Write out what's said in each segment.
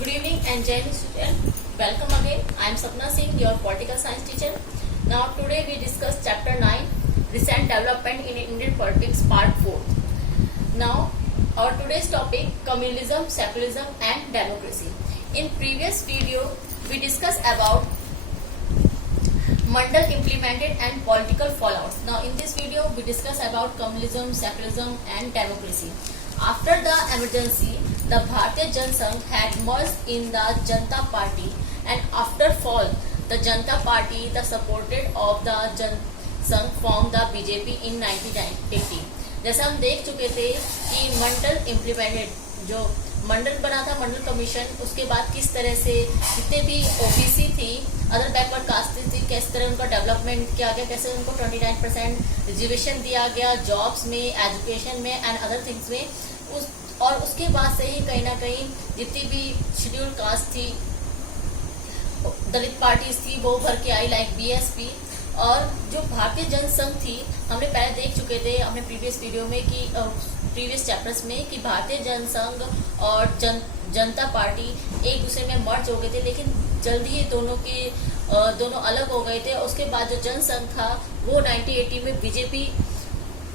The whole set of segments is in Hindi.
Good evening and Jai Hind student. Welcome again. I am Sapna Singh, your political science teacher. Now today we discuss chapter 9, recent development in Indian politics, part 4. Now our today's topic, communalism, secularism and democracy. In previous video we discussed about Mandal implemented and political fallouts. Now in this video we discuss about communalism, secularism and democracy. After the emergency, the Bharatiya Jana Sangh had merged in the Janata Party, and after fall, the Janata Party, the supported of the Jana Sangh, formed the BJP in 1980. जैसे हम देख चुके थे कि मंडल इम्प्लीमेंटेड, जो मंडल बना था, मंडल कमीशन, उसके बाद किस तरह से जितने भी ओबीसी थी, अदर बैकवर्ड कास्ट थी, किस तरह उनका डेवलपमेंट किया गया, कैसे उनको 29% रिजर्वेशन दिया गया जॉब्स में, एजुकेशन में एंड अदर थिंग्स में। और उसके बाद से ही कहीं ना कहीं जितनी भी शेड्यूल कास्ट थी, दलित पार्टीज थी, वो भर के आई, लाइक बीएसपी। और जो भारतीय जन संघ थी, हमने पहले देख चुके थे अपने प्रीवियस वीडियो में कि प्रीवियस चैप्टर्स में कि भारतीय जन संघ और जनता पार्टी एक दूसरे में मर्ज हो गए थे, लेकिन जल्दी ही दोनों अलग हो गए थे। उसके बाद जो जन संघ था वो 1980 में बीजेपी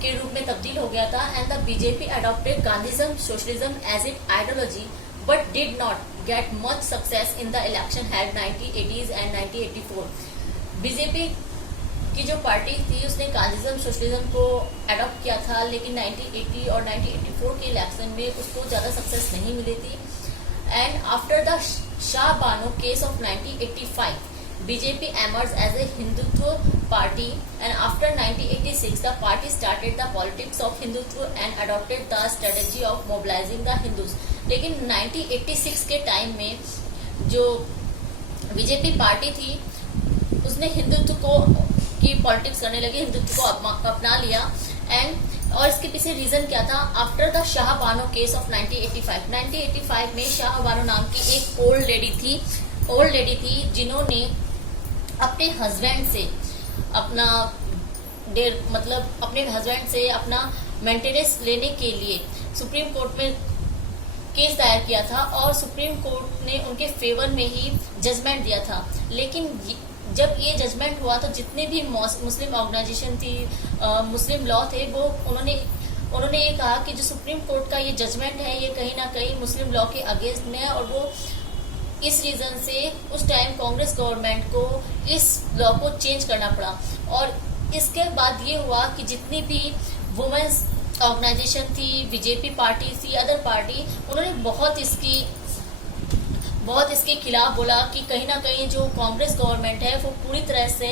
के रूप में तब्दील हो गया था, and the BJP adopted Gandhism socialism as it ideology but did not get much success in the election had 1980s and 1984। BJP की जो पार्टी थी उसने गांधीज्म सोशलिज्म को अडॉप्ट किया था, लेकिन 1980 और 1984 के इलेक्शन में उसको ज़्यादा सक्सेस नहीं मिली थी। And after the Shah Bano case of 1985, BJP emerged as a Hindutva party, and after 1986 the party started the politics of Hindutva and adopted the strategy of mobilizing the Hindus। लेकिन 1986 के टाइम में जो बीजेपी पार्टी थी उसने हिंदुत्व को की पॉलिटिक्स करने लगी, हिंदुत्व को अपना लिया। एंड और इसके पीछे रीजन क्या था? After the Shah Bano case of 1985 में शाह बानो नाम की एक ओल्ड लेडी थी जिन्होंने अपने हस्बैंड से अपना मेंटेनेंस लेने के लिए सुप्रीम कोर्ट में केस दायर किया था, और सुप्रीम कोर्ट ने उनके फेवर में ही जजमेंट दिया था। लेकिन जब ये जजमेंट हुआ तो जितने भी मुस्लिम ऑर्गेनाइजेशन थी, मुस्लिम लॉ थे, वो उन्होंने ये कहा कि जो सुप्रीम कोर्ट का ये जजमेंट है ये कहीं ना कहीं मुस्लिम लॉ के अगेंस्ट में है, और वो इस रीजन से उस टाइम कांग्रेस गवर्नमेंट को इस लॉ को चेंज करना पड़ा। और इसके बाद ये हुआ कि जितनी भी वुमेन्स ऑर्गेनाइजेशन थी, बीजेपी पार्टी थी, अदर पार्टी, उन्होंने बहुत इसके खिलाफ बोला कि कहीं ना कहीं जो कांग्रेस गवर्नमेंट है वो पूरी तरह से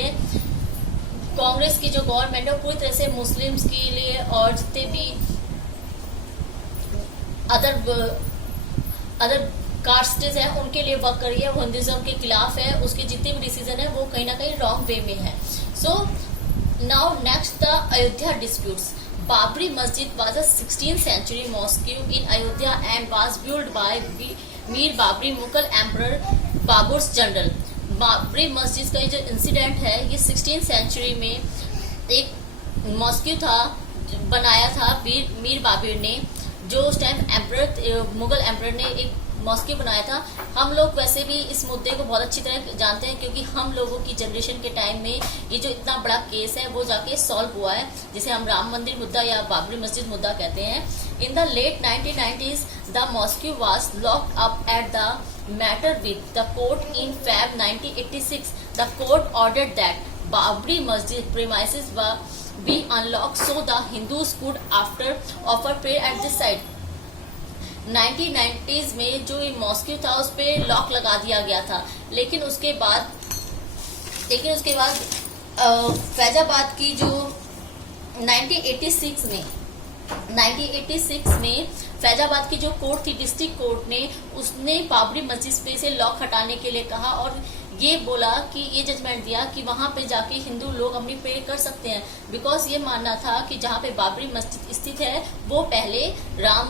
कांग्रेस की जो गवर्नमेंट है वो पूरी तरह से मुस्लिम्स के लिए और जितने भी अदर कास्टेज हैं उनके लिए वर्क कर रही है, वो हिंदुइज्म के खिलाफ है, उसके जितने भी डिसीजन है वो कहीं ना कहीं रॉन्ग वे में है। So now next the Ayodhya disputes. Babri Masjid was a 16th century mosque in Ayodhya and was built by Mir Babri Mughal emperor Babur's general. Babri Masjid का जो इंसिडेंट है ये 16th century में एक मॉस्क्यू था, बनाया था मीर बाबरी ने, जो उस टाइम मुगल एम्परर ने एक मॉस्क्यू बनाया था। हम लोग वैसे भी इस मुद्दे को बहुत अच्छी तरह जानते हैं, क्योंकि हम लोगों की जनरेशन के टाइम में ये जो इतना बड़ा केस है वो जाके सॉल्व हुआ है, जिसे हम राम मंदिर मुद्दा या बाबरी मस्जिद मुद्दा कहते हैं। In the late 1990s the mosque was locked up at the matter with the court इन Feb 1986। The court ordered that Babri Masjid premises were be unlocked so the Hindus could after offer prayer at this site. 1990s में जो ये मॉस्क्यू था उस पर लॉक लगा दिया गया था, लेकिन उसके बाद फैजाबाद की जो 1986 में फैजाबाद की जो कोर्ट थी, डिस्ट्रिक्ट कोर्ट ने, उसने बाबरी मस्जिद पे से लॉक हटाने के लिए कहा, और ये बोला कि ये जजमेंट दिया कि वहां पे जाके हिंदू लोग अपनी प्रेयर कर सकते हैं, बिकॉज ये मानना था कि जहाँ पे बाबरी मस्जिद स्थित है वो पहले राम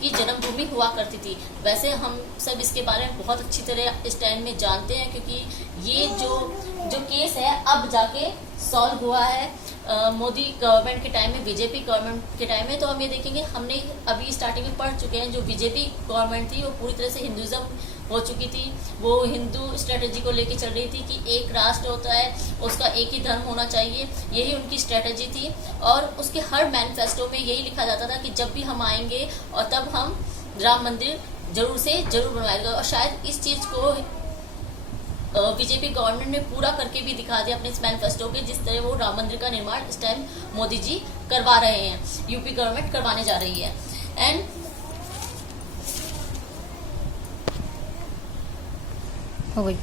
की जन्मभूमि हुआ करती थी। वैसे हम सब इसके बारे में बहुत अच्छी तरह इस टाइम में जानते हैं, क्योंकि ये जो केस है अब जाके सॉल्व हुआ है मोदी गवर्नमेंट के टाइम में, बीजेपी गवर्नमेंट के टाइम में। तो हम ये देखेंगे, हमने अभी स्टार्टिंग में पढ़ चुके हैं, जो बीजेपी गवर्नमेंट थी वो पूरी तरह से हिंदुज़म हो चुकी थी। वो हिंदू स्ट्रेटेजी को लेके चल रही थी कि एक राष्ट्र होता है, उसका एक ही धर्म होना चाहिए, यही उनकी स्ट्रेटेजी थी। और उसके हर मैनिफेस्टो में यही लिखा जाता था कि जब भी हम आएंगे और तब हम राम मंदिर जरूर से जरूर बनवाएंगे। और शायद इस चीज़ को बीजेपी गवर्नमेंट ने पूरा करके भी दिखा दिया अपने इस मैनिफेस्टो के, जिस तरह वो राम मंदिर का निर्माण इस टाइम मोदी जी करवा रहे हैं, यूपी गवर्नमेंट करवाने जा रही है। एंड हो गई।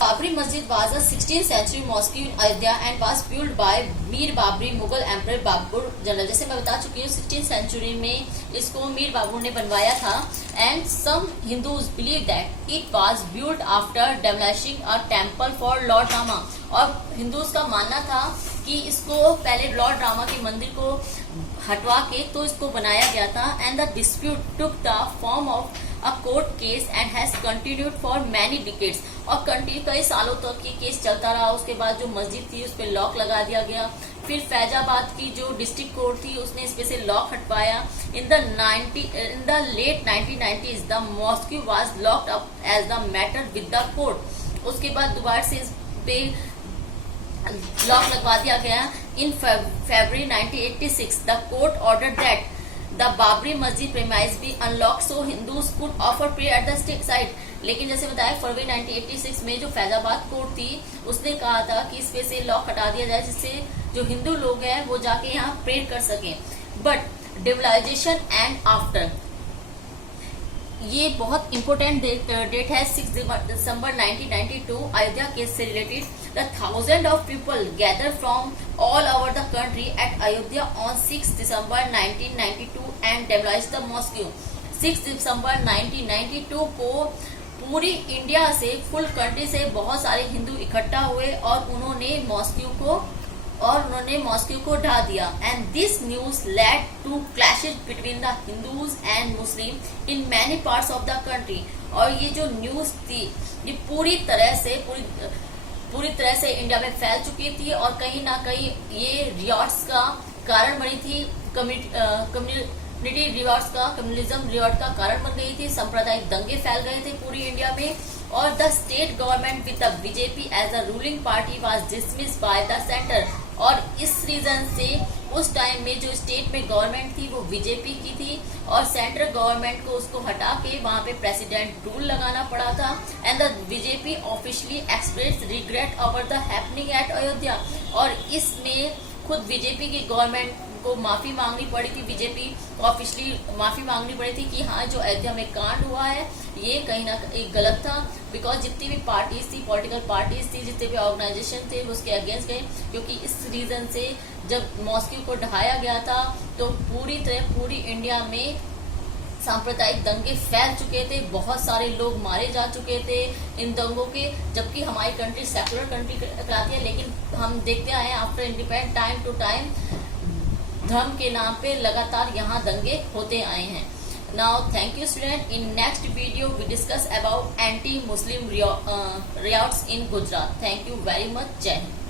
Babri Masjid was a 16th century mosque in Ayodhya and was built by Mir Babri Mughal Emperor Babur general. जैसे मैं बता चुकी हूँ 16th century में इसको मीर बाबर ने बनवाया था। And some Hindus believe that it was built after demolishing a temple for Lord Rama। और हिंदूज का मानना था कि इसको पहले लॉर्ड रामा के मंदिर को हटवा के तो इसको बनाया गया था। And the dispute took the form of a court case and has continued for many decades. और कई सालों तक ये केस चलता रहा। उसके बाद जो मस्जिद थी उस पर लॉक लगा दिया गया। फिर फैजाबाद की जो डिस्ट्रिक्ट कोर्ट थी उसने इस पे से लॉक हटवाया। In the late 1990s the mosque was locked up as the matter with the court. उसके बाद दोबारा से इस पे लॉक लगवा दिया गया। In February 1986 the court order that the Babri Masjid premise be unlock so Hindus could offer prayer at the state site. लेकिन जैसे बताया फरवरी 1986 में जो फैजाबाद कोर्ट थी उसने कहा था कि इस पे से लॉक हटा दिया जाए, जिससे जो हिंदू लोग हैं वो जाके यहाँ प्रेयर कर सकें। बट डिवलाइजेशन एंड आफ्टर, ये बहुत इंपॉर्टेंट डेट है 6 दिसंबर 1992। अयोध्या केस से related the thousand of people gather from all over the country at Ayodhya on 6 December 1992 and demolished the mosque. 6 दिसंबर 1992 को पूरी इंडिया से, फुल कंट्री से बहुत सारे हिंदू इकट्ठा हुए और उन्होंने मॉस्क्यू को ढा दिया। And this news led to clashes between the Hindus and Muslim in many parts of the country. और ये जो न्यूज थी ये पूरी तरह से इंडिया में फैल चुकी थी और कहीं ना कहीं ये रियॉट्स का कारण बनी थी। कम्युनिटी रिवॉर्ड्स का, कम्युनिज्म रिवॉर्ड का कारण बन गई थी। सांप्रदायिक दंगे फैल गए थे पूरी इंडिया में। और the state government with the BJP as a ruling party was dismissed by the centre. और इस रीजन से उस टाइम में जो स्टेट में गवर्नमेंट थी वो बीजेपी की थी और सेंट्रल गवर्नमेंट को उसको हटा के वहां पे प्रेसिडेंट रूल लगाना पड़ा था। And the BJP officially express regret over the happening at Ayodhya. और इसमें खुद बीजेपी की गवर्नमेंट को माफी मांगनी पड़ी थी, बीजेपी को ऑफिशियली माफी मांगनी पड़ी थी कि हाँ जो अयोध्या में कांड हुआ है ये कहीं ना कहीं गलत था। बिकॉज जितनी भी पार्टीज थी, पॉलिटिकल पार्टीज थी, जितने भी ऑर्गेनाइजेशन थे वो उसके अगेंस्ट गए। क्योंकि इस रीजन से जब मॉस्क्यू को ढहाया गया था तो पूरी इंडिया में सांप्रदायिक दंगे फैल चुके थे, बहुत सारे लोग मारे जा चुके थे इन दंगों के। जबकि हमारी कंट्री सेकुलर कंट्री कहलाती है, लेकिन हम देखते आए after independence time to time धर्म के नाम पे लगातार यहाँ दंगे होते आए हैं। Now thank you student. In next video we discuss about anti Muslim riots in Gujarat. Thank you very much. Jai Hind.